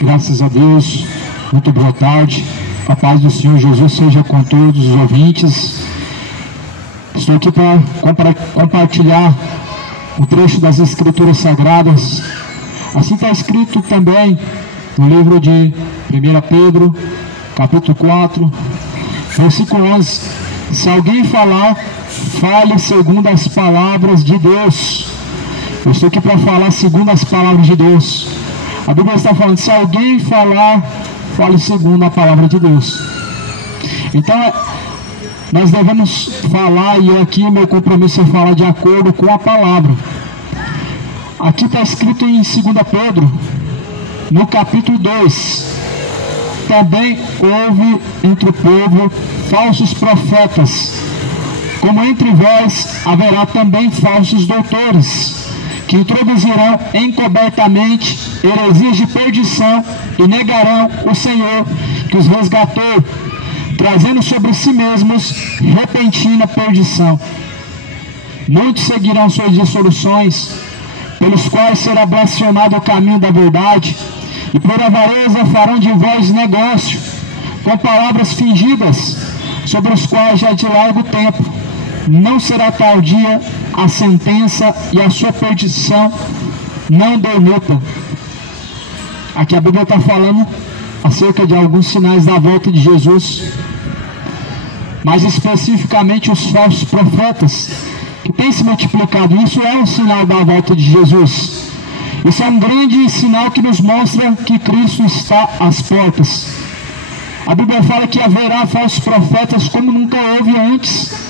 Graças a Deus, muito boa tarde. A paz do Senhor Jesus seja com todos os ouvintes. Estou aqui para compartilhar um trecho das Escrituras Sagradas. Assim está escrito também no livro de 1 Pedro, capítulo 4, versículo 11. Se alguém falar, fale segundo as palavras de Deus. Eu estou aqui para falar segundo as palavras de Deus. A Bíblia está falando, se alguém falar, fale segundo a palavra de Deus. Então, nós devemos falar, e aqui meu compromisso é falar de acordo com a palavra. Aqui está escrito em 2 Pedro, no capítulo 2, também houve entre o povo falsos profetas, como entre vós haverá também falsos doutores, que introduzirão encobertamente heresias de perdição e negarão o Senhor que os resgatou, trazendo sobre si mesmos repentina perdição. Muitos seguirão suas dissoluções, pelos quais será blasfemado o caminho da verdade, e por avareza farão de vós negócio, com palavras fingidas, sobre os quais já de largo tempo não será tardia a sentença, e a sua perdição não demorará. Aqui a Bíblia está falando acerca de alguns sinais da volta de Jesus, mais especificamente os falsos profetas, que têm se multiplicado. Isso é um sinal da volta de Jesus. Isso é um grande sinal que nos mostra que Cristo está às portas. A Bíblia fala que haverá falsos profetas como nunca houve antes,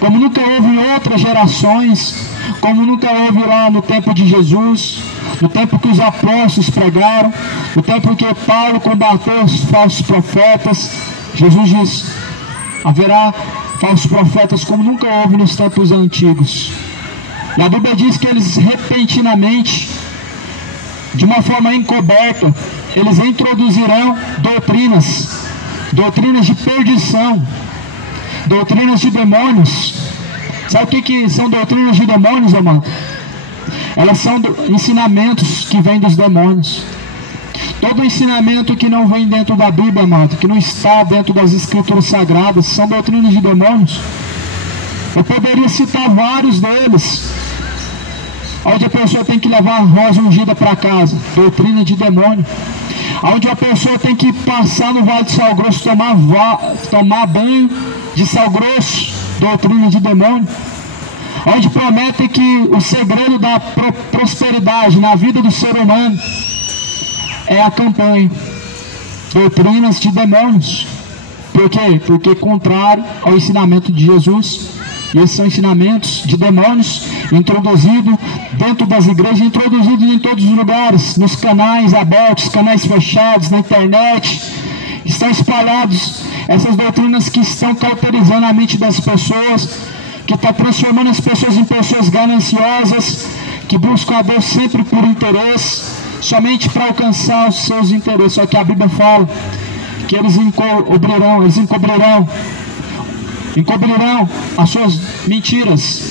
como nunca houve em outras gerações, como nunca houve lá no tempo de Jesus, no tempo que os apóstolos pregaram, no tempo que Paulo combateu os falsos profetas. Jesus diz, haverá falsos profetas como nunca houve nos tempos antigos. E a Bíblia diz que eles repentinamente, de uma forma encoberta, eles introduzirão doutrinas de perdição, doutrinas de demônios. Sabe o que são doutrinas de demônios, irmão? Elas são ensinamentos que vêm dos demônios. Todo ensinamento que não vem dentro da Bíblia, irmão, que não está dentro das Escrituras Sagradas, são doutrinas de demônios. Eu poderia citar vários deles, onde a pessoa tem que levar rosa ungida para casa, doutrina de demônio. Onde a pessoa tem que passar no Vale de Sal Grosso, tomar banho de sal grosso, doutrina de demônio. Onde prometem que o segredo da prosperidade na vida do ser humano é a campanha, doutrinas de demônios. Por quê? Porque é contrário ao ensinamento de Jesus. E esses são ensinamentos de demônios introduzidos dentro das igrejas, introduzidos em todos os lugares, nos canais abertos, canais fechados, na internet. Estão espalhados essas doutrinas que estão cauterizando a mente das pessoas, que está transformando as pessoas em pessoas gananciosas, que buscam a Deus sempre por interesse, somente para alcançar os seus interesses. Só que a Bíblia fala que eles encobrirão as suas mentiras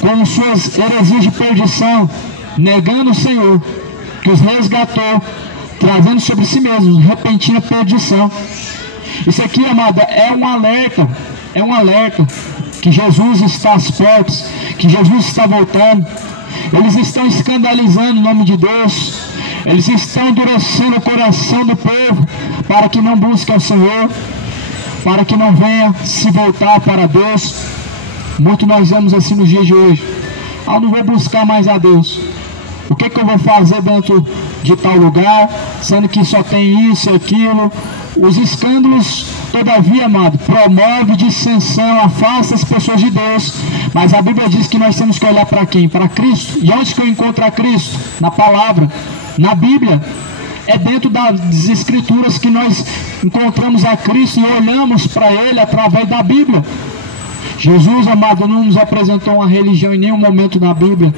com suas heresias de perdição, negando o Senhor que os resgatou, trazendo sobre si mesmos repentina perdição. Isso aqui, amada, é um alerta que Jesus está às portas, que Jesus está voltando. Eles estão escandalizando o nome de Deus, eles estão endurecendo o coração do povo para que não busque ao Senhor, para que não venha se voltar para Deus. Muito nós vemos assim nos dias de hoje: eu não vou buscar mais a Deus, o que eu vou fazer dentro de tal lugar, sendo que só tem isso e aquilo. Os escândalos, todavia, amado, promove dissensão, afasta as pessoas de Deus. Mas a Bíblia diz que nós temos que olhar para quem? Para Cristo. E onde que eu encontro a Cristo? Na palavra, na Bíblia. É dentro das Escrituras que nós encontramos a Cristo e olhamos para Ele através da Bíblia. Jesus, amado, não nos apresentou uma religião em nenhum momento na Bíblia.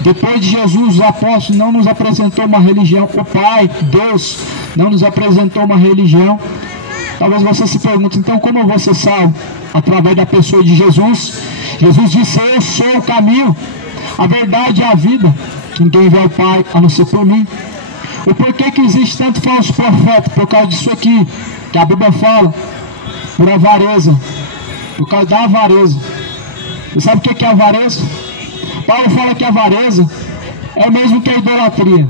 Depois de Jesus, os apóstolos não nos apresentou uma religião. O Pai, Deus, não nos apresentou uma religião. Talvez você se pergunte, então como você sabe? Através da pessoa de Jesus. Jesus disse: eu sou o caminho, a verdade e a vida. Ninguém vê ao Pai a não ser por mim. O porquê que existe tanto falso profeta? Por causa disso aqui, que a Bíblia fala, por avareza, por causa da avareza. Você sabe o que é avareza? Paulo fala que a avareza é o mesmo que a idolatria.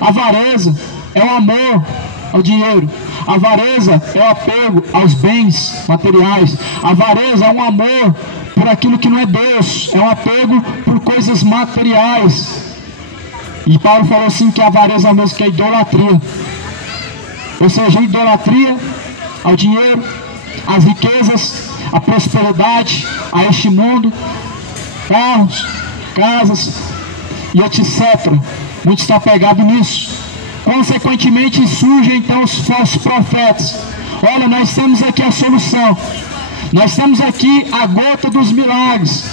A avareza é o amor ao dinheiro. A avareza é o apego aos bens materiais. A avareza é um amor por aquilo que não é Deus. É um apego por coisas materiais. E Paulo falou assim que a avareza é o mesmo que a idolatria. Ou seja, a idolatria ao dinheiro, às riquezas, à prosperidade, a este mundo, carros, casas e etc. Muitos estão apegados nisso. Consequentemente surgem então os falsos profetas. Olha, nós temos aqui a solução, nós temos aqui a gota dos milagres.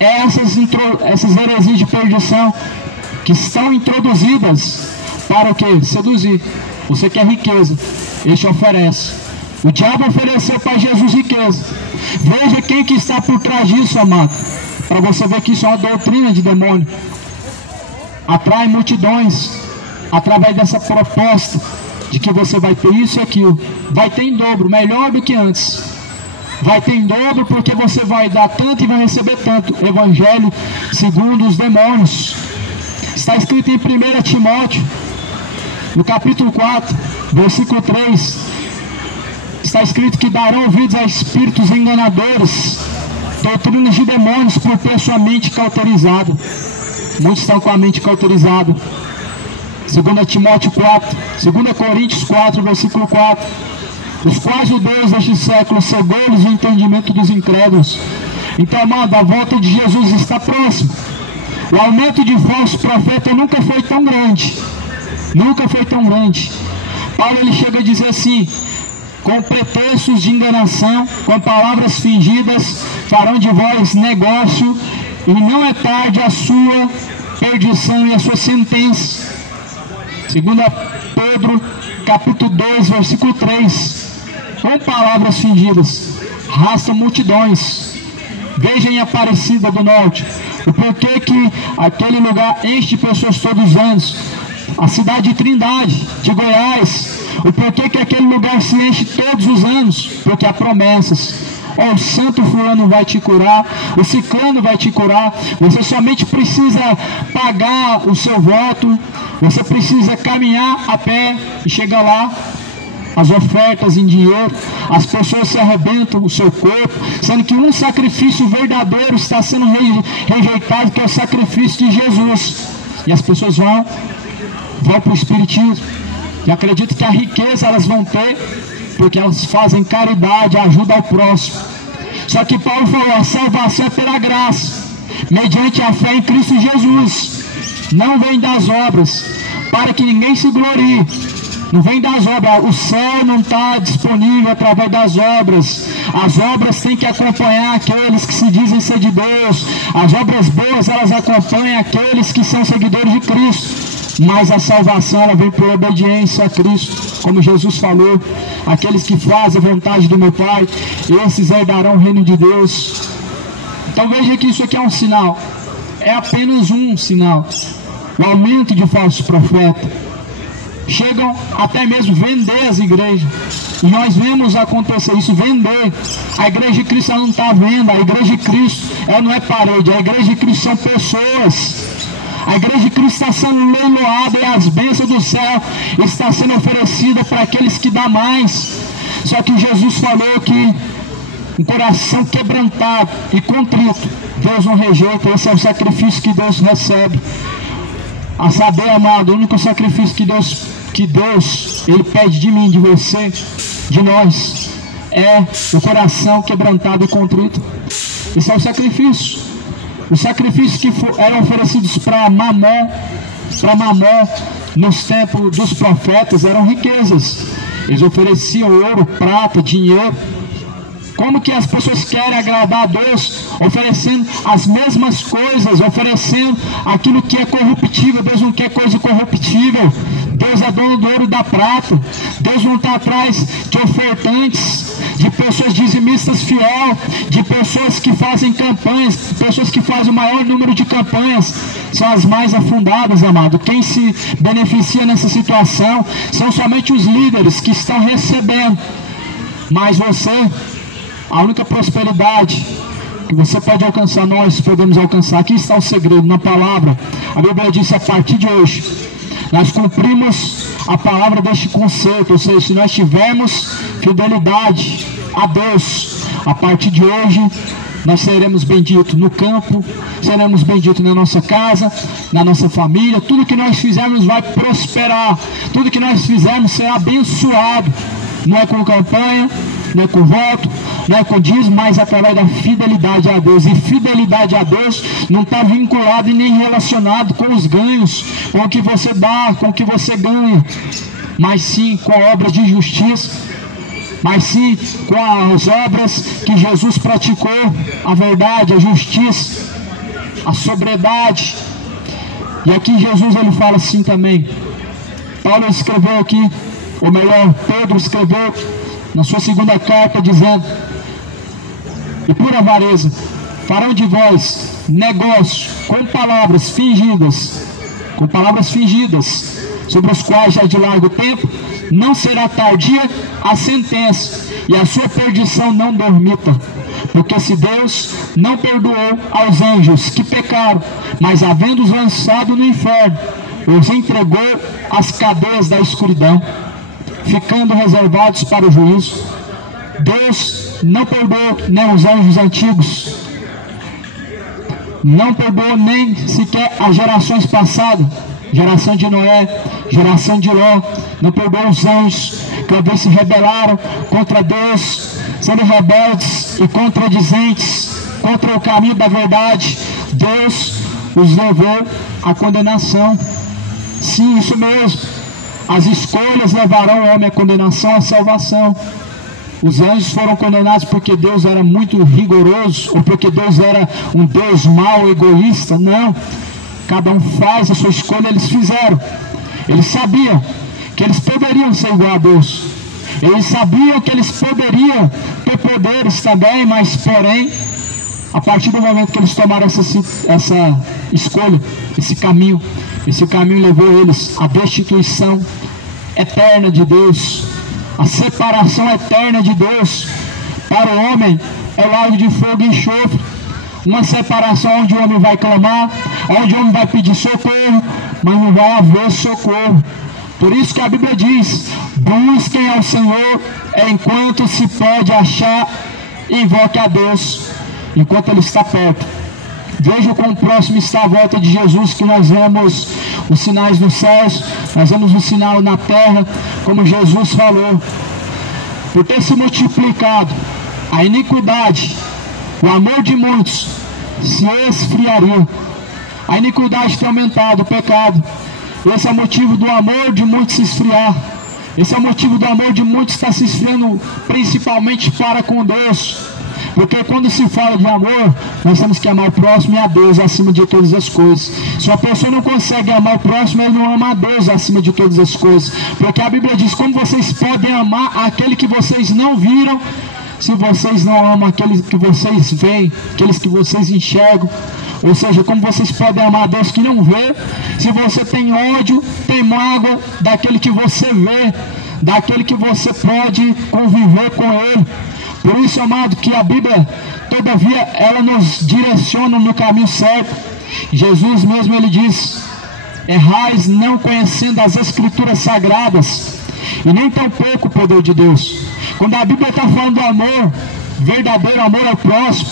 Essas heresias de perdição que estão introduzidas para o que? Seduzir. Você quer riqueza, ele te oferece. O diabo ofereceu para Jesus riqueza. Veja quem que está por trás disso, amado, para você ver que isso é uma doutrina de demônio. Atrai multidões através dessa proposta de que você vai ter isso e aquilo. Vai ter em dobro, melhor do que antes. Vai ter em dobro porque você vai dar tanto e vai receber tanto. Evangelho segundo os demônios. Está escrito em 1 Timóteo, no capítulo 4, versículo 3. Está escrito que darão ouvidos a espíritos enganadores, doutrinas de demônios, por ter sua mente cauterizada. Muitos estão com a mente cauterizada. 2 Timóteo 4, 2 Coríntios 4, versículo 4. Os quais o Deus deste século cegou-lhes o entendimento dos incrédulos. Então, amado, a volta de Jesus está próxima. O aumento de falsos profetas nunca foi tão grande. Nunca foi tão grande. Paulo ele chega a dizer assim: com pretextos de enganação, com palavras fingidas, farão de vós negócio, e não é tarde a sua perdição e a sua sentença. 2 Pedro, capítulo 2, versículo 3. Com palavras fingidas, arrastam multidões. Vejam em Aparecida do Norte o porquê que aquele lugar enche pessoas todos os anos. A cidade de Trindade, de Goiás, o porquê que aquele lugar se enche todos os anos? Porque há promessas. o santo fulano vai te curar, o ciclano vai te curar. Você somente precisa pagar o seu voto, você precisa caminhar a pé e chegar lá. As ofertas em dinheiro, as pessoas se arrebentam o seu corpo, sendo que um sacrifício verdadeiro está sendo rejeitado, que é o sacrifício de Jesus. E as pessoas vão para o espiritismo e acreditam que a riqueza elas vão ter porque elas fazem caridade, ajuda ao próximo. Só que Paulo falou: a salvação é pela graça, mediante a fé em Cristo Jesus, não vem das obras, para que ninguém se glorie. Não vem das obras, o céu não está disponível através das obras. As obras têm que acompanhar aqueles que se dizem ser de Deus. As obras boas, elas acompanham aqueles que são seguidores de Cristo. Mas a salvação, ela vem por obediência a Cristo. Como Jesus falou: aqueles que fazem a vontade do meu Pai, esses herdarão o reino de Deus. Então veja que isso aqui é um sinal. É apenas um sinal. O aumento de falsos profetas. Chegam até mesmo vender as igrejas. E nós vemos acontecer isso, vender. A igreja de Cristo não está à venda. A igreja de Cristo ela não é parede. A igreja de Cristo são pessoas. A igreja de Cristo está sendo leiloada e as bênçãos do céu estão sendo oferecidas para aqueles que dão mais. Só que Jesus falou que um coração quebrantado e contrito Deus não rejeita. Esse é o sacrifício que Deus recebe. A saber, amado, o único sacrifício que Deus ele pede de mim, de você, de nós, é o coração quebrantado e contrito. Isso é o sacrifício. Os sacrifícios que eram oferecidos para Mamon nos tempos dos profetas eram riquezas. Eles ofereciam ouro, prata, dinheiro. Como que as pessoas querem agradar a Deus oferecendo as mesmas coisas, oferecendo aquilo que é corruptível? Deus não quer coisa corruptível. Deus é dono do ouro e da prata. Deus não está atrás de ofertantes, de pessoas dizimistas fiel, de pessoas que fazem campanhas, pessoas que fazem o maior número de campanhas. São as mais afundadas, amado. Quem se beneficia nessa situação são somente os líderes que estão recebendo. Mas você, a única prosperidade que você pode alcançar, nós podemos alcançar. Aqui está o segredo, na palavra. A Bíblia diz: a partir de hoje, nós cumprimos a palavra deste conceito. Ou seja, se nós tivermos fidelidade a Deus, a partir de hoje, nós seremos benditos no campo, seremos benditos na nossa casa, na nossa família. Tudo que nós fizermos vai prosperar. Tudo que nós fizermos será abençoado. Não é com campanha, não é com voto, não é com dízimo, mas através da fidelidade a Deus. E fidelidade a Deus não está vinculado e nem relacionado com os ganhos, com o que você dá, com o que você ganha, mas sim com obras de justiça, mas sim com as obras que Jesus praticou: a verdade, a justiça, a sobriedade. E aqui Jesus ele fala assim também. Paulo escreveu aqui, ou melhor, Pedro escreveu na sua segunda carta, dizendo: e por avareza farão de vós negócio com palavras fingidas, sobre os quais já de largo tempo não será tardia a sentença, e a sua perdição não dormita. Porque se Deus não perdoou aos anjos que pecaram, mas havendo-os lançado no inferno, os entregou às cadeias da escuridão, ficando reservados para o juízo. Deus não perdoou nem os anjos antigos, não perdoou nem sequer as gerações passadas, geração de Noé, geração de Ló. Não perdoou os anjos que uma vez se rebelaram contra Deus, sendo rebeldes e contradizentes contra o caminho da verdade. Deus os levou à condenação. Sim, isso mesmo. As escolhas levarão o homem à condenação, à salvação. Os anjos foram condenados porque Deus era muito rigoroso, ou porque Deus era um Deus mau, egoísta. Não. Cada um faz a sua escolha. Eles fizeram. Eles sabiam que eles poderiam ser igual a Deus. Eles sabiam que eles poderiam ter poderes também, mas porém, a partir do momento que eles tomaram essa escolha, esse caminho levou eles à destituição eterna de Deus, a separação eterna de Deus. Para o homem, é o lago de fogo e enxofre, uma separação onde o homem vai clamar, onde o homem vai pedir socorro, mas não vai haver socorro. Por isso que a Bíblia diz: busquem ao Senhor enquanto se pode achar, e invoque a Deus enquanto Ele está perto. Veja quão próximo está a volta de Jesus, que nós vemos os sinais nos céus, nós vemos o sinal na terra, como Jesus falou. Por ter se multiplicado a iniquidade, o amor de muitos se esfriaria. A iniquidade tem aumentado, o pecado. Esse é o motivo do amor de muitos se esfriar. Esse é o motivo do amor de muitos estar se esfriando, principalmente para com Deus. Porque quando se fala de amor, nós temos que amar o próximo e a Deus acima de todas as coisas. Se a pessoa não consegue amar o próximo, ele não ama a Deus acima de todas as coisas. Porque a Bíblia diz: como vocês podem amar aquele que vocês não viram, se vocês não amam aqueles que vocês veem, aqueles que vocês enxergam? Ou seja, como vocês podem amar a Deus que não vê, se você tem ódio, tem mágoa daquele que você vê, daquele que você pode conviver com ele? Por isso, amado, que a Bíblia, todavia, ela nos direciona no caminho certo. Jesus mesmo, ele diz: errais não conhecendo as Escrituras Sagradas, e nem tampouco o poder de Deus. Quando a Bíblia está falando do amor, verdadeiro amor ao próximo,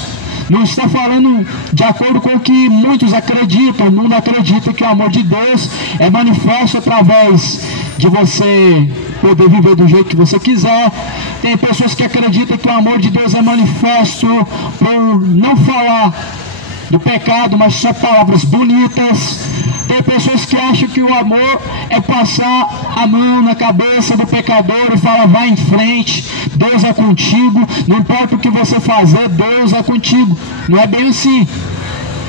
não está falando de acordo com o que muitos acreditam. O mundo acredita que o amor de Deus é manifesto através de você poder viver do jeito que você quiser. Tem pessoas que acreditam que o amor de Deus é manifesto por não falar do pecado, mas só palavras bonitas. Tem pessoas que acham que o amor é passar a mão na cabeça do pecador e falar: vai em frente, Deus é contigo, não importa o que você fazer, Deus é contigo. Não é bem assim.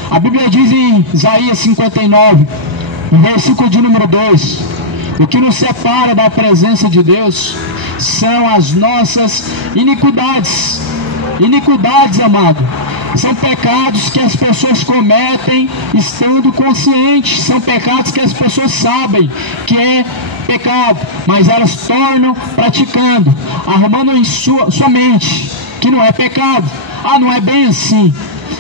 A Bíblia diz em Isaías 59, versículo de número 2: o que nos separa da presença de Deus são as nossas iniquidades. Iniquidades, amado, são pecados que as pessoas cometem estando conscientes. São pecados que as pessoas sabem que é pecado, mas elas tornam praticando, arrumando em sua mente que não é pecado. Ah, não é bem assim.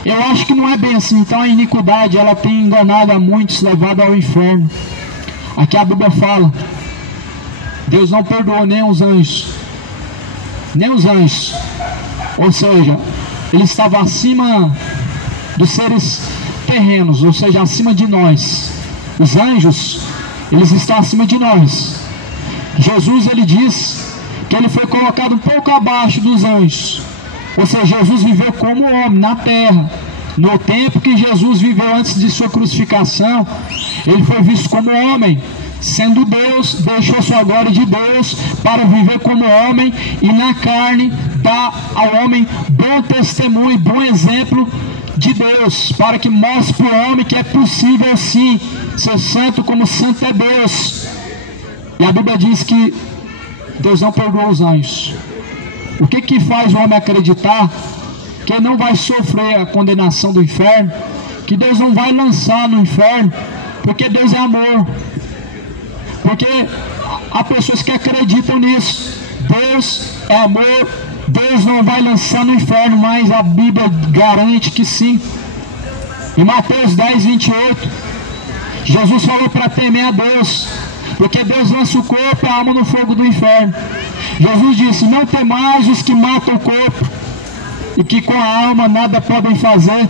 Eu acho que não é bem assim. Então a iniquidade, ela tem enganado a muitos, levado ao inferno. Aqui a Bíblia fala: Deus não perdoou nem os anjos. Nem os anjos. Ou seja, Ele estava acima dos seres terrenos, ou seja, acima de nós. Os anjos, eles estão acima de nós. Jesus, ele diz que ele foi colocado um pouco abaixo dos anjos. Ou seja, Jesus viveu como homem na terra. No tempo que Jesus viveu antes de sua crucificação, ele foi visto como homem. Sendo Deus, deixou sua glória de Deus para viver como homem, e na carne dá ao homem bom testemunho, bom exemplo de Deus, para que mostre para o homem que é possível sim ser santo como santo é Deus. E a Bíblia diz que Deus não perdoou os anjos. O que faz o homem acreditar que ele não vai sofrer a condenação do inferno, que Deus não vai lançar no inferno, porque Deus é amor? Porque há pessoas que acreditam nisso. Deus é amor, Deus não vai lançar no inferno, mas a Bíblia garante que sim. Em Mateus 10, 28, Jesus falou para temer a Deus, porque Deus lança o corpo e a alma no fogo do inferno. Jesus disse: não temais os que matam o corpo, e que com a alma nada podem fazer,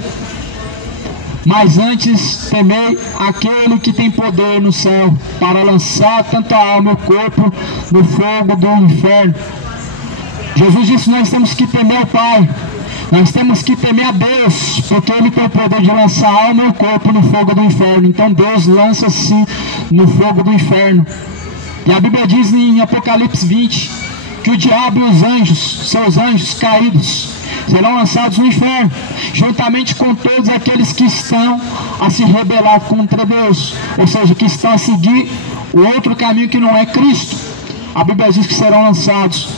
mas antes temei aquele que tem poder no céu, para lançar tanto a alma e o corpo no fogo do inferno. Jesus disse: nós temos que temer o Pai, nós temos que temer a Deus, porque Ele tem o poder de lançar a alma e o corpo no fogo do inferno. Então Deus lança sim no fogo do inferno. E a Bíblia diz em Apocalipse 20 que o diabo e os anjos, seus anjos caídos, serão lançados no inferno, juntamente com todos aqueles que estão a se rebelar contra Deus, ou seja, que estão a seguir o outro caminho que não é Cristo. A Bíblia diz que serão lançados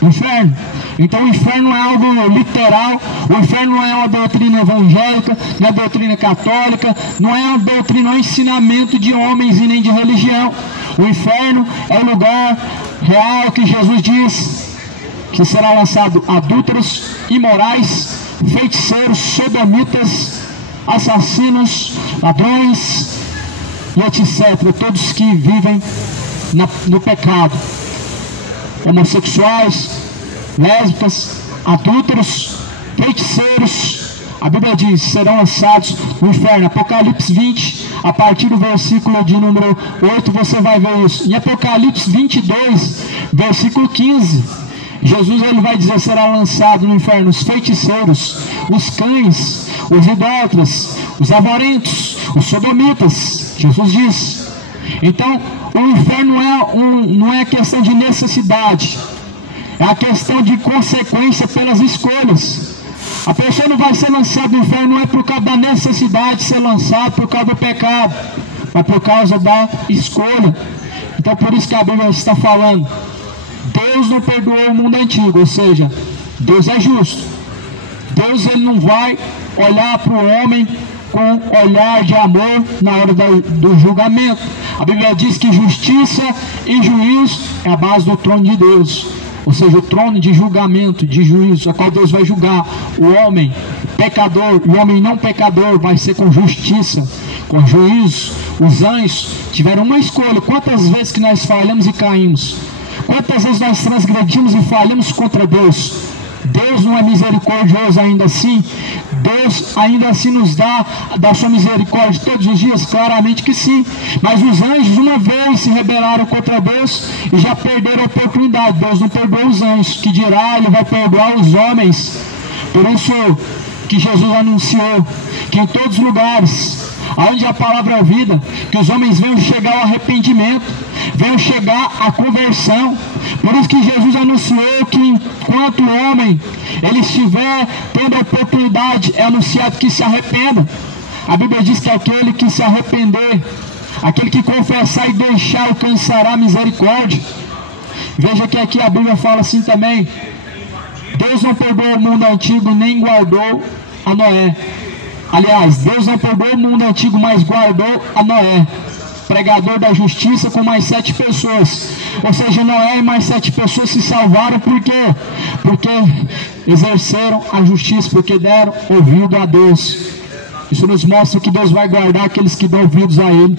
no inferno. Então o inferno não é algo literal, o inferno não é uma doutrina evangélica, não é doutrina católica, não é uma doutrina, não é um ensinamento de homens e nem de religião. O inferno é o lugar real que Jesus diz que será lançado adúlteros, imorais, feiticeiros, sodomitas, assassinos, ladrões e etc. Todos que vivem no pecado, homossexuais, lésbicas, adúlteros, feiticeiros, a Bíblia diz, serão lançados no inferno. Apocalipse 20, a partir do versículo de número 8, você vai ver isso. Em Apocalipse 22, versículo 15, Jesus ele vai dizer, será lançado no inferno os feiticeiros, os cães, os idólatras, os avarentos, os sodomitas. Jesus diz. Então, o inferno não é questão de necessidade, é a questão de consequência pelas escolhas. A pessoa não vai ser lançada no inferno não é por causa da necessidade de ser lançado, por causa do pecado, mas por causa da escolha. Então por isso que a Bíblia está falando, Deus não perdoou o mundo antigo, ou seja, Deus é justo. Deus ele não vai olhar para o homem com olhar de amor na hora do julgamento. A Bíblia diz que justiça e juízo é a base do trono de Deus. Ou seja, o trono de julgamento, de juízo, a qual Deus vai julgar o homem pecador, e o homem não pecador vai ser com justiça, com juízo. Os anjos tiveram uma escolha. Quantas vezes que nós falhamos e caímos? Quantas vezes nós transgredimos e falhamos contra Deus? Deus não é misericordioso ainda assim? Deus ainda assim nos dá da sua misericórdia todos os dias? Claramente que sim. Mas os anjos uma vez se rebelaram contra Deus e já perderam a oportunidade. Deus não perdoou os anjos, que dirá, ele vai perdoar os homens. Por isso que Jesus anunciou que em todos os lugares onde a palavra é vida, que os homens venham chegar ao arrependimento, venham chegar à conversão. Por isso que Jesus anunciou que enquanto o homem ele estiver tendo a oportunidade, é anunciado que se arrependa. A Bíblia diz que aquele que se arrepender, aquele que confessar e deixar, alcançará misericórdia. Veja que aqui a Bíblia fala assim também, Deus não perdoou o mundo antigo, nem guardou a Noé. Aliás, Deus não perdoou o mundo antigo, mas guardou a Noé, pregador da justiça, com mais 7 pessoas. Ou seja, Noé e mais 7 pessoas se salvaram por quê? Porque exerceram a justiça, porque deram ouvido a Deus. Isso nos mostra que Deus vai guardar aqueles que dão ouvidos a Ele.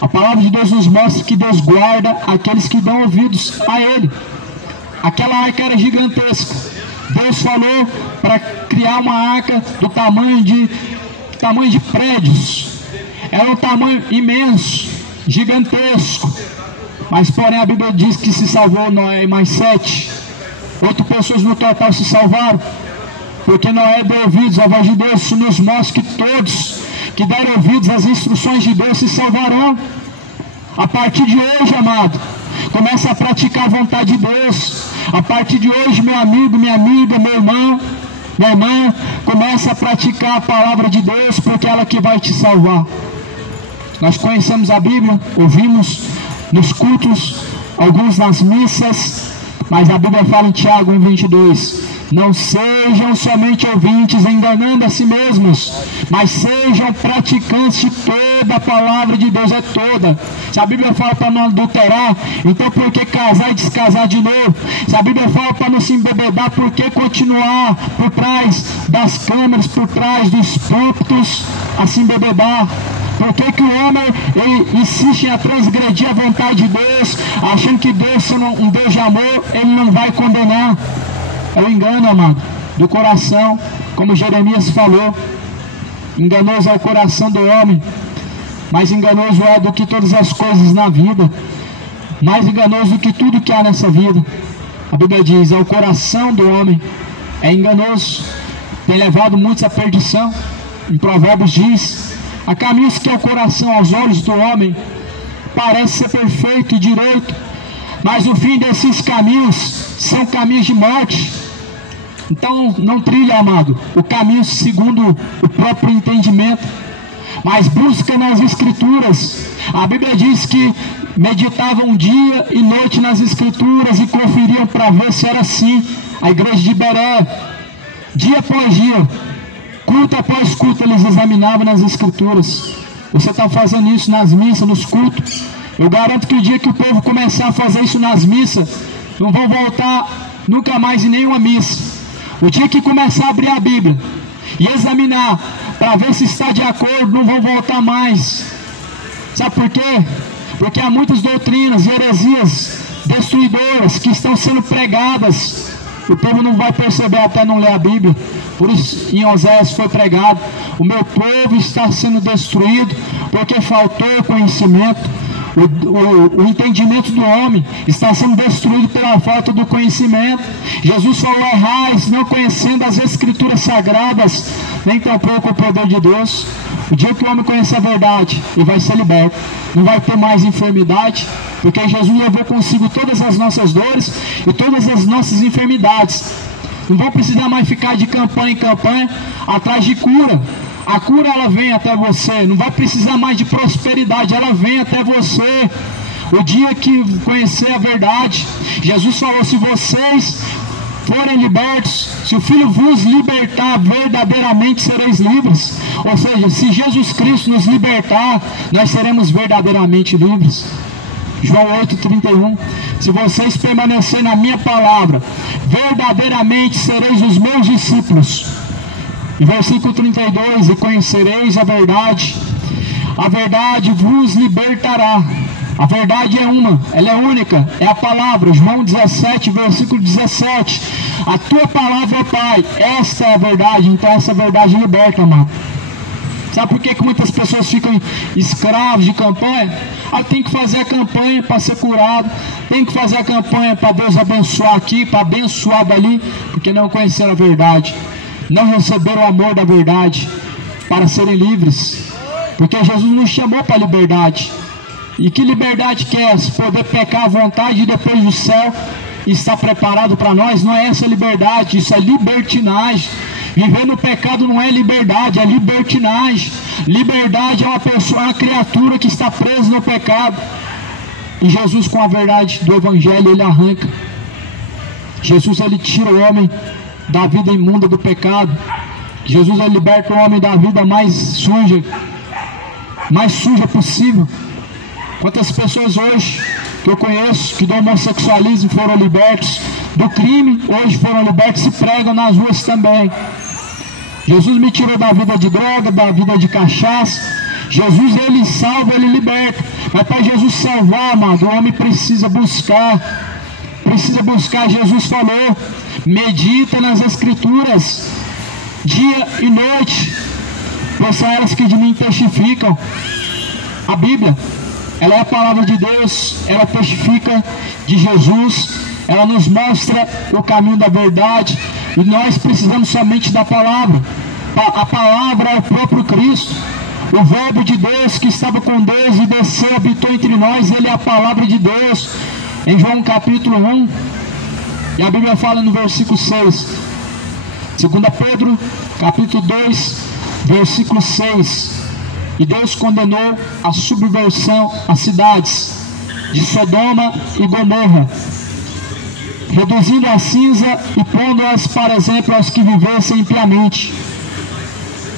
A palavra de Deus nos mostra que Deus guarda aqueles que dão ouvidos a Ele. Aquela arca era gigantesca. Deus falou para criar uma arca do tamanho de prédios. Era um tamanho imenso, gigantesco. Mas porém a Bíblia diz que se salvou Noé e mais 7. 8 pessoas no total se salvaram, porque Noé deu ouvidos à voz de Deus. Isso nos mostra que todos que deram ouvidos às instruções de Deus se salvarão. A partir de hoje, amado, comece a praticar a vontade de Deus. A partir de hoje, meu amigo, minha amiga, meu irmão, minha irmã, comece a praticar a palavra de Deus, porque é ela que vai te salvar. Nós conhecemos a Bíblia, ouvimos nos cultos, alguns nas missas, mas a Bíblia fala em Tiago 1:22, não sejam somente ouvintes, enganando a si mesmos, mas sejam praticantes de toda a palavra de Deus, é toda. Se a Bíblia fala para não adulterar, então por que casar e descasar de novo? Se a Bíblia fala para não se embebedar, por que continuar por trás das câmeras, por trás dos púlpitos a se embebedar? Por que o homem insiste em transgredir a vontade de Deus, achando que Deus, sendo um Deus de amor, ele não vai condenar? É o engano, amado, do coração, como Jeremias falou. Enganoso é o coração do homem, mais enganoso é do que todas as coisas na vida, mais enganoso do que tudo que há nessa vida. A Bíblia diz, é o coração do homem, é enganoso, tem levado muitos à perdição. Em Provérbios diz, há caminhos que ao coração, aos olhos do homem, parece ser perfeito e direito, mas o fim desses caminhos são caminhos de morte. Então não trilha, amado, o caminho segundo o próprio entendimento, mas busca nas Escrituras. A Bíblia diz que meditavam dia e noite nas Escrituras e conferiam para ver se era assim. A igreja de Beré, dia após dia, culto após culto, eles examinavam nas Escrituras. Você está fazendo isso nas missas, nos cultos? Eu garanto que o dia que o povo começar a fazer isso nas missas, não vão voltar nunca mais em nenhuma missa. O dia que começar a abrir a Bíblia e examinar para ver se está de acordo, não vão voltar mais. Sabe por quê? Porque há muitas doutrinas e heresias destruidoras que estão sendo pregadas. O povo não vai perceber até não ler a Bíblia. Por isso em Oséias foi pregado: o meu povo está sendo destruído porque faltou conhecimento. O entendimento do homem está sendo destruído pela falta do conhecimento. Jesus falou: errais, não conhecendo as Escrituras Sagradas, nem tampouco o poder de Deus. O dia que o homem conhecer a verdade, ele vai ser liberto, não vai ter mais enfermidade, porque Jesus levou consigo todas as nossas dores e todas as nossas enfermidades. Não vão precisar mais ficar de campanha em campanha atrás de cura. A cura, ela vem até você. Não vai precisar mais de prosperidade, ela vem até você. O dia que conhecer a verdade, Jesus falou: se vocês forem libertos, se o Filho vos libertar, verdadeiramente sereis livres. Ou seja, se Jesus Cristo nos libertar, nós seremos verdadeiramente livres. João 8,31. Se vocês permanecerem na minha palavra, verdadeiramente sereis os meus discípulos. E versículo 32, e conhecereis a verdade vos libertará. A verdade é uma, ela é única, é a palavra. João 17, versículo 17, a tua palavra, Pai, esta é a verdade. Então essa verdade liberta, amado. Sabe por que muitas pessoas ficam escravos de campanha? Tem que fazer a campanha para ser curado, tem que fazer a campanha para Deus abençoar aqui, para abençoar dali, porque não conheceram a verdade, não receberam o amor da verdade para serem livres. Porque Jesus nos chamou para a liberdade. E que liberdade que é essa? Poder pecar à vontade e depois do céu está preparado para nós? Não é essa liberdade, isso é libertinagem. Viver no pecado não é liberdade, é libertinagem. Liberdade é uma pessoa, uma criatura que está presa no pecado. E Jesus, com a verdade do Evangelho, ele arranca. Jesus, ele tira o homem da vida imunda do pecado. Jesus, ele liberta o homem da vida mais suja possível. Quantas pessoas hoje que eu conheço que do homossexualismo foram libertos, do crime hoje foram libertos e pregam nas ruas também. Jesus me tirou da vida de droga, da vida de cachaça. Jesus, ele salva, ele liberta. Mas para Jesus salvar, amado, o homem precisa buscar. Jesus falou: medita nas Escrituras dia e noite, pois são elas que de mim testificam. A Bíblia, ela é a palavra de Deus, ela testifica de Jesus, ela nos mostra o caminho da verdade, e nós precisamos somente da palavra. A palavra é o próprio Cristo, o verbo de Deus que estava com Deus e desceu, habitou entre nós. Ele é a palavra de Deus. Em João capítulo 1, e a Bíblia fala no versículo 6, 2 Pedro capítulo 2, versículo 6, e Deus condenou a subversão às cidades de Sodoma e Gomorra, reduzindo a cinza e pondo-as para exemplo aos que vivessem impiamente.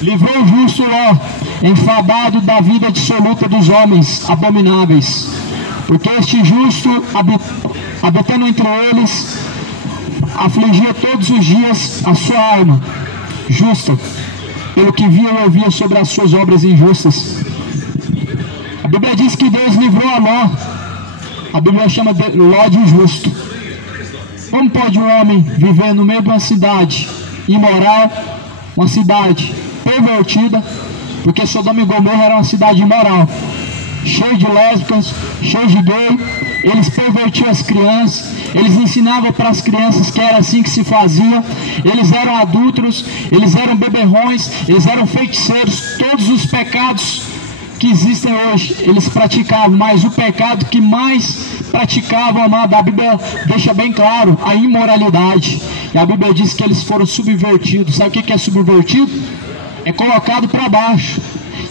Livrou o justo Ló, enfadado da vida dissoluta dos homens abomináveis, porque este justo, habitando entre eles, afligia todos os dias a sua alma justa, pelo que via e ouvia sobre as suas obras injustas. A Bíblia diz que Deus livrou a Ló. A Bíblia chama de Ló de justo. Como pode um homem viver no meio de uma cidade imoral, uma cidade pervertida? Porque Sodoma e Gomorra era uma cidade imoral, cheia de lésbicas, cheia de gay. Eles pervertiam as crianças, eles ensinavam para as crianças que era assim que se fazia. Eles eram adúlteros, eles eram beberrões, eles eram feiticeiros. Todos os pecados que existem hoje, eles praticavam, mas o pecado que mais praticavam, amado, a Bíblia deixa bem claro: a imoralidade. E a Bíblia diz que eles foram subvertidos. Sabe o que é subvertido? É colocado para baixo.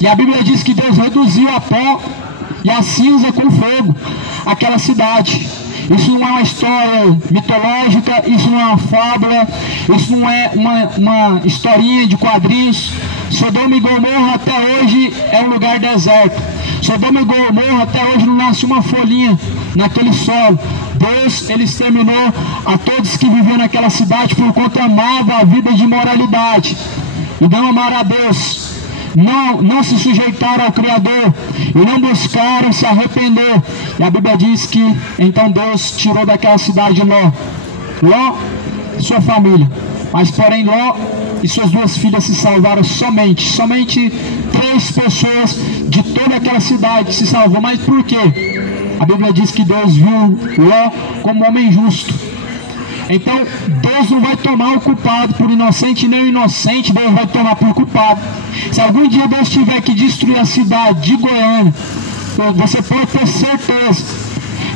E a Bíblia diz que Deus reduziu a pó e a cinza com fogo aquela cidade. Isso não é uma história mitológica, isso não é uma fábula, isso não é uma historinha de quadrinhos. Sodoma e Gomorra até hoje é um lugar deserto. Sodoma e Gomorra até hoje não nasce uma folhinha naquele solo. Deus, ele exterminou a todos que viviam naquela cidade por conta amava a vida de imoralidade e não amaram a Deus. Não se sujeitaram ao Criador e não buscaram se arrepender. E a Bíblia diz que então Deus tirou daquela cidade Ló e sua família. Mas porém Ló e suas duas filhas se salvaram somente 3 pessoas de toda aquela cidade se salvou. Mas por quê? A Bíblia diz que Deus viu Ló como homem justo. Então Deus não vai tomar o culpado por inocente, nem o inocente Deus vai tomar por culpado. Se algum dia Deus tiver que destruir a cidade de Goiânia, você pode ter certeza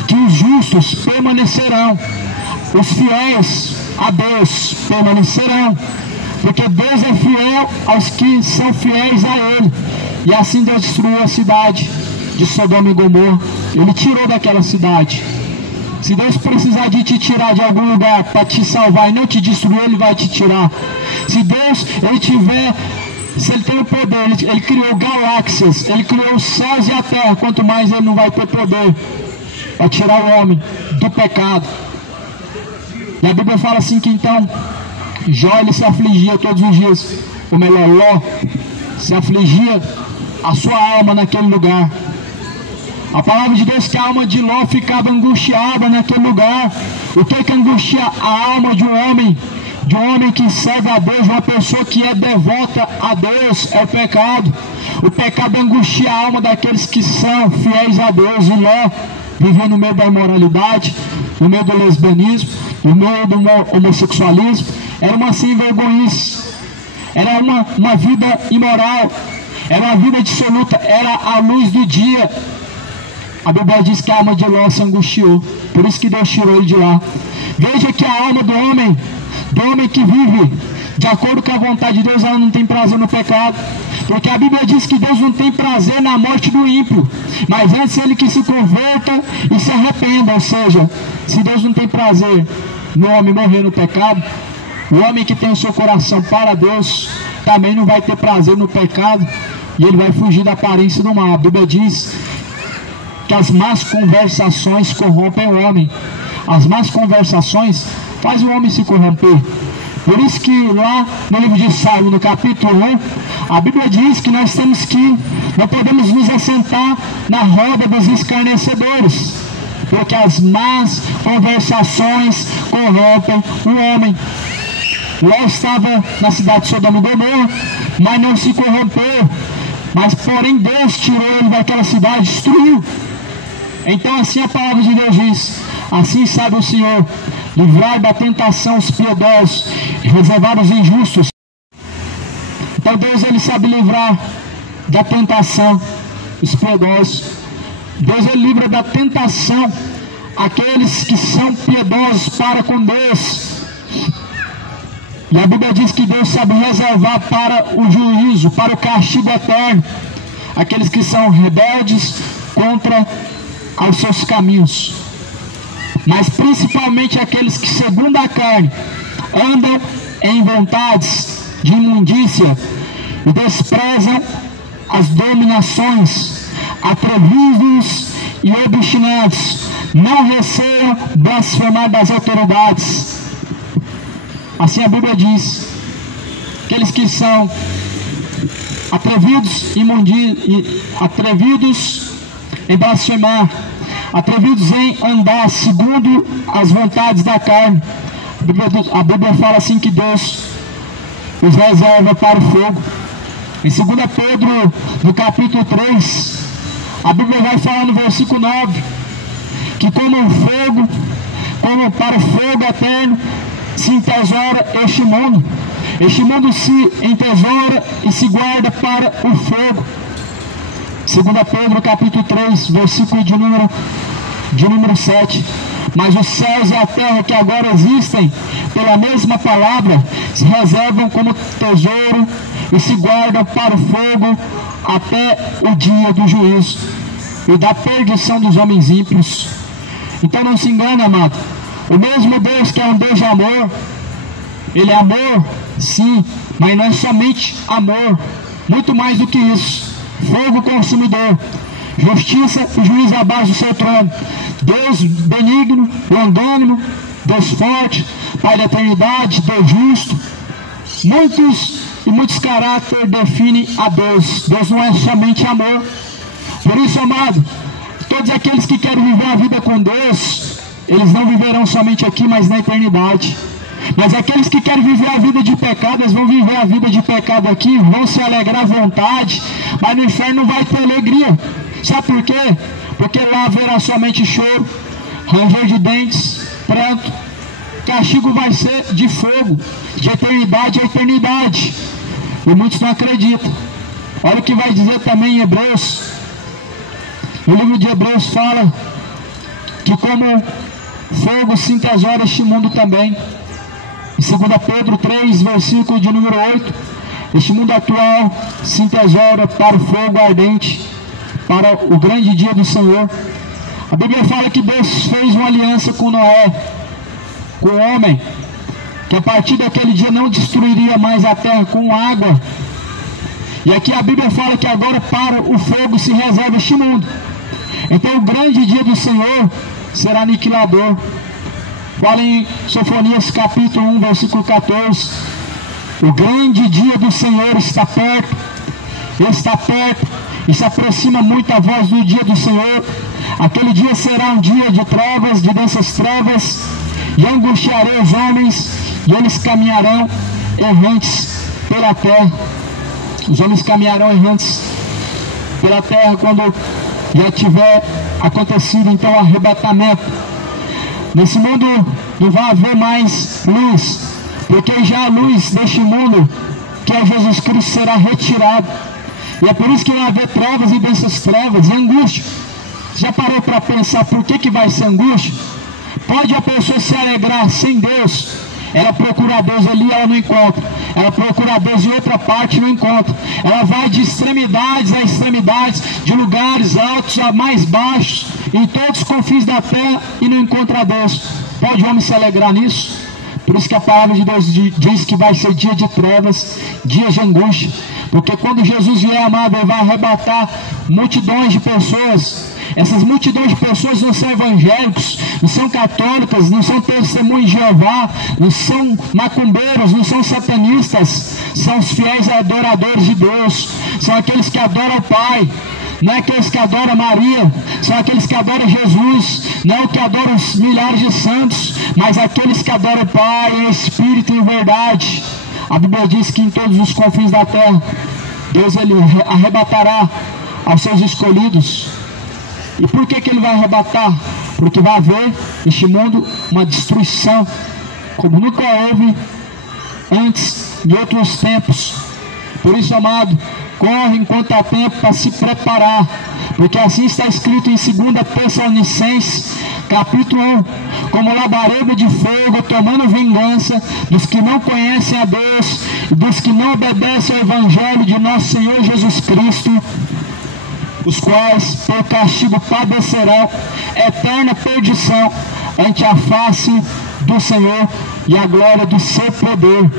que os justos permanecerão, os fiéis a Deus permanecerão, porque Deus é fiel aos que são fiéis a Ele. E assim Deus destruiu a cidade de Sodoma e Gomorra. Ele tirou daquela cidade. Se Deus precisar de te tirar de algum lugar para te salvar e não te destruir, Ele vai te tirar. Se Deus, se Ele tem o poder, Ele criou galáxias, Ele criou os céus e a terra, quanto mais Ele não vai ter poder para tirar o homem do pecado. E a Bíblia fala assim que então Jó, ele se afligia todos os dias, ou melhor, Ló se afligia a sua alma naquele lugar. A palavra de Deus que a alma de Ló ficava angustiada naquele lugar. O que angustia a alma de um homem? De um homem que serve a Deus, de uma pessoa que é devota a Deus, é o pecado. O pecado angustia a alma daqueles que são fiéis a Deus. E Ló vivia no meio da imoralidade, no meio do lesbianismo, no meio do homossexualismo. Era uma sem vergonhice, era uma vida imoral, era uma vida dissoluta, era a luz do dia. A Bíblia diz que a alma de Ló se angustiou, por isso que Deus tirou ele de lá. Veja que a alma do homem que vive de acordo com a vontade de Deus, ela não tem prazer no pecado, porque a Bíblia diz que Deus não tem prazer na morte do ímpio, mas antes ele que se converta e se arrependa. Ou seja, se Deus não tem prazer no homem morrer no pecado, o homem que tem o seu coração para Deus também não vai ter prazer no pecado e ele vai fugir da aparência do mal. A Bíblia diz que as más conversações corrompem o homem. As más conversações fazem o homem se corromper. Por isso que lá no livro de Salmo, no capítulo 1, a Bíblia diz que nós temos que, não podemos nos assentar na roda dos escarnecedores, porque as más conversações corrompem o homem. Ló estava na cidade de Sodoma e Gomorra, mas não se corrompeu. Mas porém Deus tirou ele daquela cidade, destruiu. Então assim a palavra de Deus diz: assim sabe o Senhor, livrar da tentação os piedosos, reservar os injustos. Então Deus, ele sabe livrar da tentação os piedosos. Deus, ele livra da tentação aqueles que são piedosos para com Deus. E a Bíblia diz que Deus sabe reservar para o juízo, para o castigo eterno, aqueles que são rebeldes contra aos seus caminhos. Mas principalmente aqueles que, segundo a carne, andam em vontades de imundícia e desprezam as dominações, atrevidos e obstinados, não receiam blasfemar das autoridades. Assim a Bíblia diz: aqueles que são atrevidos em blasfemar, atrevidos em andar segundo as vontades da carne. A Bíblia fala assim que Deus os reserva para o fogo. Em 2 Pedro, no capítulo 3, a Bíblia vai falar no versículo 9, que como para o fogo eterno se entesoura este mundo se entesoura e se guarda para o fogo. 2 Pedro capítulo 3, versículo de número 7. Mas os céus e a terra que agora existem, pela mesma palavra, se reservam como tesouro e se guardam para o fogo até o dia do juízo e da perdição dos homens ímpios. Então não se engane, amado. O mesmo Deus que é um Deus de amor, Ele é amor, sim, mas não é somente amor, muito mais do que isso. Fogo consumidor. justiça e juízo à base do seu trono. Deus benigno, longânimo, Deus forte, Pai da eternidade, Deus justo. Muitos caráteres definem a Deus. Deus não é somente amor. Por isso, amado, todos aqueles que querem viver a vida com Deus, eles não viverão somente aqui, mas na eternidade. Mas aqueles que querem viver a vida de pecado, eles vão viver a vida de pecado aqui, vão se alegrar à vontade, mas no inferno não vai ter alegria. Sabe por quê? Porque lá haverá somente choro, ranger de dentes, pranto. O castigo vai ser de fogo, de eternidade a eternidade. E muitos não acreditam. Olha o que vai dizer também em Hebreus. O livro de Hebreus fala que como fogo se entesoura este mundo também. Em 2 Pedro 3, versículo de número 8, este mundo atual se entesoura para o fogo ardente, para o grande dia do Senhor. A Bíblia fala que Deus fez uma aliança com Noé, com o homem, que a partir daquele dia não destruiria mais a terra com água. E aqui a Bíblia fala que agora para o fogo se reserva este mundo. Então o grande dia do Senhor será aniquilador. Fala em Sofonias capítulo 1, versículo 14. O grande dia do Senhor está perto, e se aproxima muito a voz do dia do Senhor. Aquele dia será um dia de trevas, de densas trevas, e angustiarei os homens, e eles caminharão errantes pela terra. Os homens caminharão errantes pela terra quando já tiver acontecido então o arrebatamento. Nesse mundo não vai haver mais luz, porque já a luz deste mundo, que é Jesus Cristo, será retirado. E é por isso que vai haver trevas e dessas trevas e angústia. Já parou para pensar por que vai ser angústia? Pode a pessoa se alegrar sem Deus. Ela procura a Deus ali, ela não encontra. Ela procura a Deus em outra parte, não encontra. Ela vai de extremidades a extremidades, de lugares altos a mais baixos, em todos os confins da terra, e não encontra a Deus. Pode o homem se alegrar nisso? Por isso que a palavra de Deus diz que vai ser dia de trevas, dia de angústia. Porque quando Jesus vier, amado, ele vai arrebatar multidões de pessoas. Essas multidões de pessoas não são evangélicos, não são católicas, não são testemunhos de Jeová, não são macumbeiros, não são satanistas. São os fiéis adoradores de Deus. São aqueles que adoram o Pai. Não é aqueles que adoram Maria, são aqueles que adoram Jesus. Não que adoram os milhares de santos, mas aqueles que adoram o Pai em espírito e em verdade. A Bíblia diz que em todos os confins da terra, Deus ele arrebatará aos seus escolhidos. E por que ele vai arrebatar? Porque vai haver neste mundo uma destruição, como nunca houve antes de outros tempos. Por isso, amado, corre enquanto há tempo para se preparar, porque assim está escrito em 2 Tessalonicenses capítulo 1, como labareda de fogo, tomando vingança dos que não conhecem a Deus e dos que não obedecem ao Evangelho de nosso Senhor Jesus Cristo, os quais por castigo padecerão eterna perdição ante a face do Senhor e a glória do seu poder.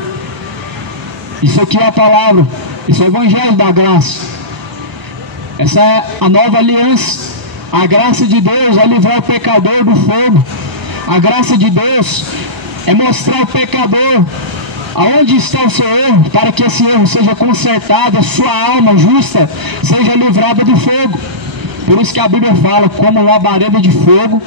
Isso aqui é a palavra, isso é o Evangelho da graça. Essa é a nova aliança. A graça de Deus é livrar o pecador do fogo. A graça de Deus é mostrar ao pecador aonde está o seu erro, para que esse erro seja consertado, a sua alma justa seja livrada do fogo. Por isso que a Bíblia fala, como labareda de fogo,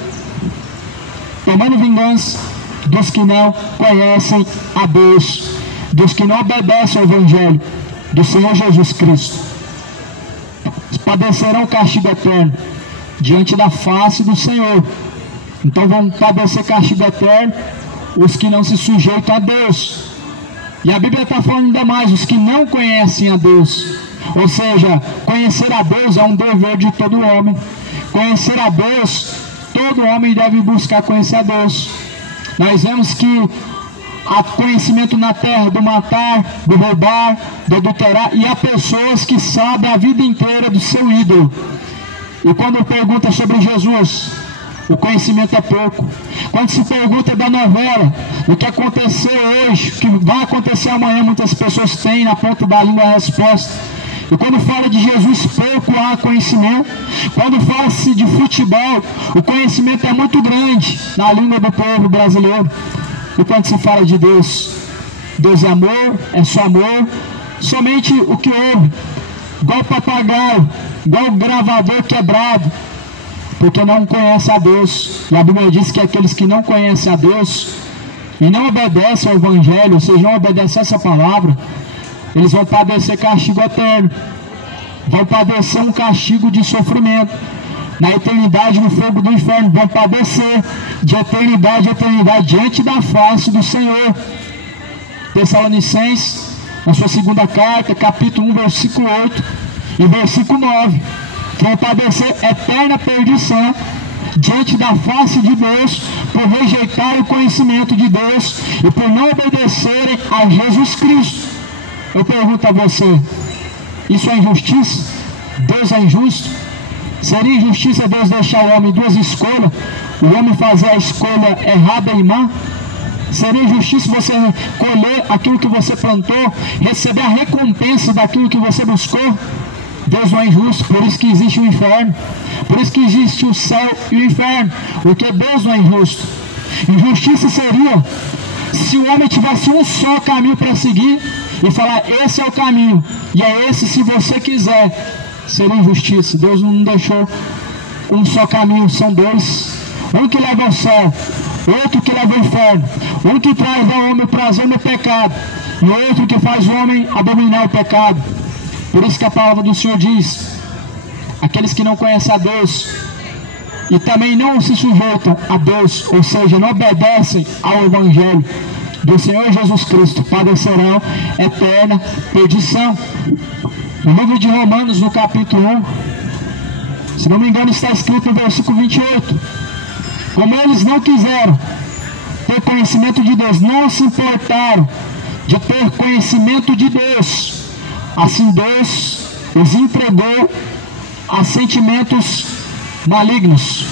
tomando vingança dos que não conhecem a Deus, dos que não obedecem ao Evangelho do Senhor Jesus Cristo. Padecerão o castigo eterno diante da face do Senhor. Então vão padecer castigo eterno os que não se sujeitam a Deus. E a Bíblia está falando ainda mais, os que não conhecem a Deus. Ou seja, conhecer a Deus é um dever de todo homem. Conhecer a Deus, todo homem deve buscar conhecer a Deus. Nós vemos que há conhecimento na terra do matar, do roubar, do adulterar, e há pessoas que sabem a vida inteira do seu ídolo. E quando pergunta sobre Jesus, o conhecimento é pouco. Quando se pergunta da novela, o que aconteceu hoje, o que vai acontecer amanhã, muitas pessoas têm na ponta da língua a resposta. E quando fala de Jesus, pouco há conhecimento. Quando fala-se de futebol, o conhecimento é muito grande na língua do povo brasileiro. E quando se fala de Deus, Deus é amor, é só amor, somente o que ouve, igual papagaio, igual gravador quebrado, porque não conhece a Deus. E a Bíblia diz que aqueles que não conhecem a Deus e não obedecem ao Evangelho, ou seja, não obedecem a essa palavra, eles vão padecer castigo eterno, vão padecer um castigo de sofrimento na eternidade no fogo do inferno, vão padecer de eternidade a eternidade diante da face do Senhor. Tessalonicenses, na sua segunda carta, capítulo 1, versículo 8 e versículo 9, vão padecer eterna perdição diante da face de Deus por rejeitar o conhecimento de Deus e por não obedecerem a Jesus Cristo. Eu pergunto a você, isso é injustiça? Deus é injusto? Seria injustiça Deus deixar o homem duas escolhas, o homem fazer a escolha errada e má? Seria injustiça você colher aquilo que você plantou, receber a recompensa daquilo que você buscou? Deus não é injusto, por isso que existe o inferno, por isso que existe o céu e o inferno, porque Deus não é injusto. Injustiça seria se o homem tivesse um só caminho para seguir e falar, esse é o caminho, e é esse se você quiser. Seria injustiça. Deus não deixou um só caminho, são dois, um que leva ao céu, outro que leva ao inferno, um que traz ao homem o prazer no pecado, e outro que faz o homem abominar o pecado. Por isso que a palavra do Senhor diz, aqueles que não conhecem a Deus e também não se sujeitam a Deus, ou seja, não obedecem ao Evangelho do Senhor Jesus Cristo, padecerão eterna perdição. No livro de Romanos, no capítulo 1, se não me engano, está escrito no versículo 28, como eles não quiseram ter conhecimento de Deus, não se importaram de ter conhecimento de Deus, assim Deus os entregou a sentimentos malignos.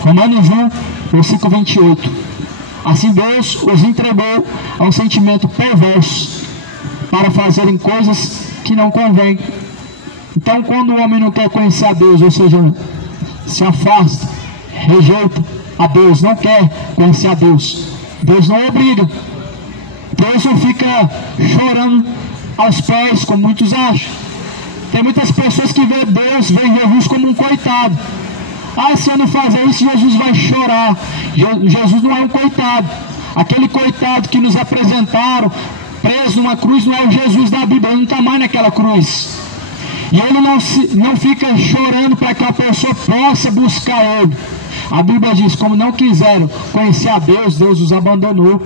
Romanos 1, versículo 28. Assim Deus os entregou a um sentimento perverso para fazerem coisas que não convém. Então, quando o homem não quer conhecer a Deus, ou seja, se afasta, rejeita a Deus, não quer conhecer a Deus, Deus não obriga. Deus não fica chorando aos pés, como muitos acham. Tem muitas pessoas que veem Deus, veem Jesus como um coitado. Ah, se eu não fazer isso, Jesus vai chorar. Jesus não é um coitado. Aquele coitado que nos apresentaram preso numa cruz não é o Jesus da Bíblia, ele não está mais naquela cruz. E ele não fica chorando para que a pessoa possa buscar ele. A Bíblia diz, como não quiseram conhecer a Deus, Deus os abandonou.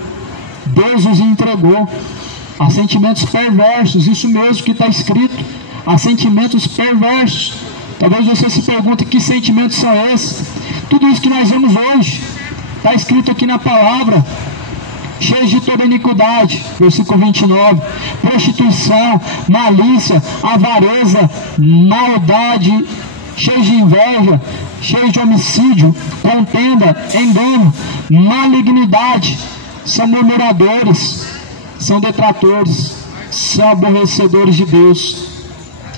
Deus os entregou a sentimentos perversos, isso mesmo que está escrito, a sentimentos perversos. Talvez você se pergunte que sentimentos são esses. Tudo isso que nós vemos hoje está escrito aqui na palavra. Cheios de toda iniquidade, versículo 29, prostituição, malícia, avareza, maldade, cheios de inveja, cheios de homicídio, contenda, engano, malignidade, são murmuradores, são detratores, são aborrecedores de Deus,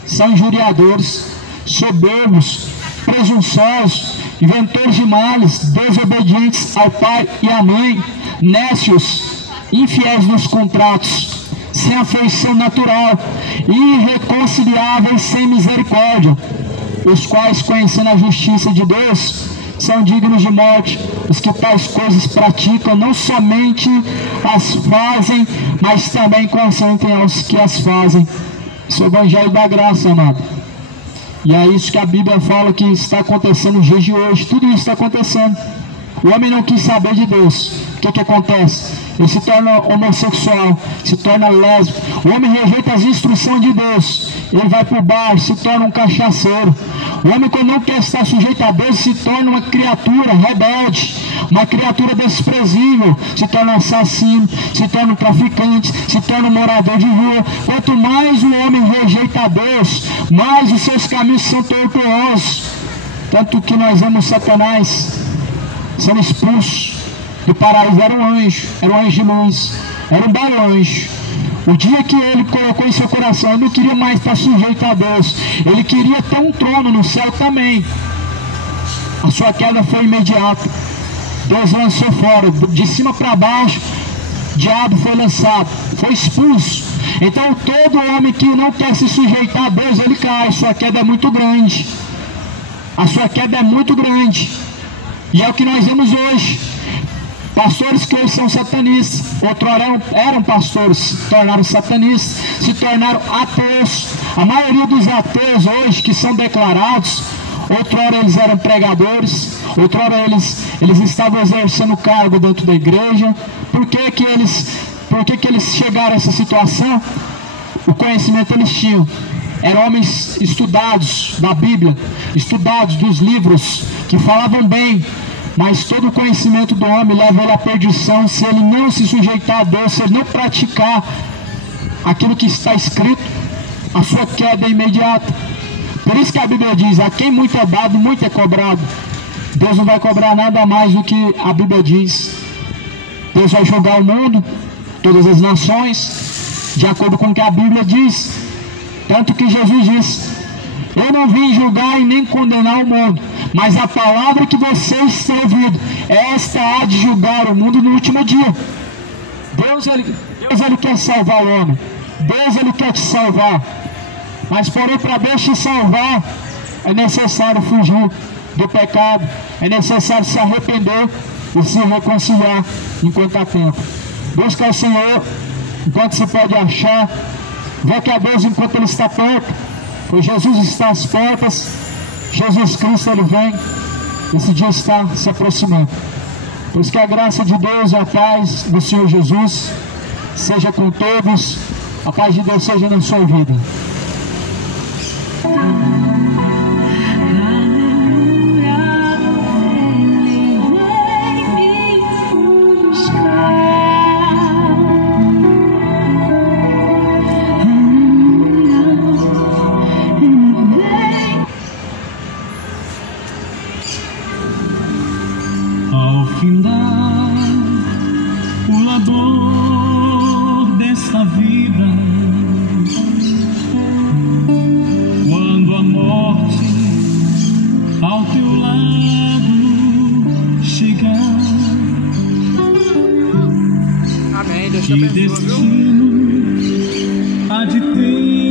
são injuriadores, soberbos, presunçosos, inventores de males, desobedientes ao pai e à mãe, nécios, infiéis nos contratos, sem afeição natural, irreconciliáveis, sem misericórdia, os quais, conhecendo a justiça de Deus, são dignos de morte. Os que tais coisas praticam, não somente as fazem, mas também consentem aos que as fazem. Isso é o Evangelho da Graça, amado. E é isso que a Bíblia fala que está acontecendo nos dias de hoje. Tudo isso está acontecendo. O homem não quis saber de Deus. O que acontece? Ele se torna homossexual, se torna lésbico. O homem rejeita as instruções de Deus. Ele vai para o bar, se torna um cachaceiro. O homem, quando não quer estar sujeito a Deus, se torna uma criatura rebelde, uma criatura desprezível, se torna um assassino, se torna um traficante, se torna um morador de rua. Quanto mais o homem rejeita a Deus, mais os seus caminhos são tortuosos. Tanto que nós vemos Satanás sendo expulso do paraíso. Era um anjo de luz, era um belo anjo. O dia que ele colocou em seu coração situação. Ele não queria mais estar sujeito a Deus. Ele queria ter um trono no céu também. A sua queda foi imediata. Deus lançou fora, de cima para baixo. O diabo foi lançado, foi expulso. Então todo homem que não quer se sujeitar a Deus, ele cai. Sua queda é muito grande. A sua queda é muito grande. E é o que nós vemos hoje. Pastores que hoje são satanistas, outrora eram pastores, se tornaram satanistas, se tornaram ateus. A maioria dos ateus hoje que são declarados, outrora eles eram pregadores, outrora eles estavam exercendo cargo dentro da igreja. Por que eles chegaram a essa situação? O conhecimento eles tinham. Eram homens estudados da Bíblia, estudados dos livros, que falavam bem. Mas todo o conhecimento do homem leva ele à perdição se ele não se sujeitar a Deus, se ele não praticar aquilo que está escrito. A sua queda é imediata. Por isso que a Bíblia diz: a quem muito é dado, muito é cobrado. Deus não vai cobrar nada mais do que a Bíblia diz. Deus vai julgar o mundo, todas as nações, de acordo com o que a Bíblia diz. Tanto que Jesus disse: eu não vim julgar e nem condenar o mundo, mas a palavra que vocês têm ouvido, esta há de julgar o mundo no último dia. Deus ele quer salvar o homem. Deus ele quer te salvar. Mas porém, para Deus te salvar, é necessário fugir do pecado. É necessário se arrepender e se reconciliar enquanto há tempo. Busca o Senhor enquanto se pode achar. Invoque a Deus enquanto Ele está perto. Pois Jesus está às portas. Jesus Cristo ele vem. Esse dia está se aproximando. Por isso que a graça de Deus e a paz do Senhor Jesus seja com todos. A paz de Deus seja na sua vida. Ao findar o labor desta vida, quando a morte ao teu lado chegar, amém. Deus te que abençoe, viu? destino há de ter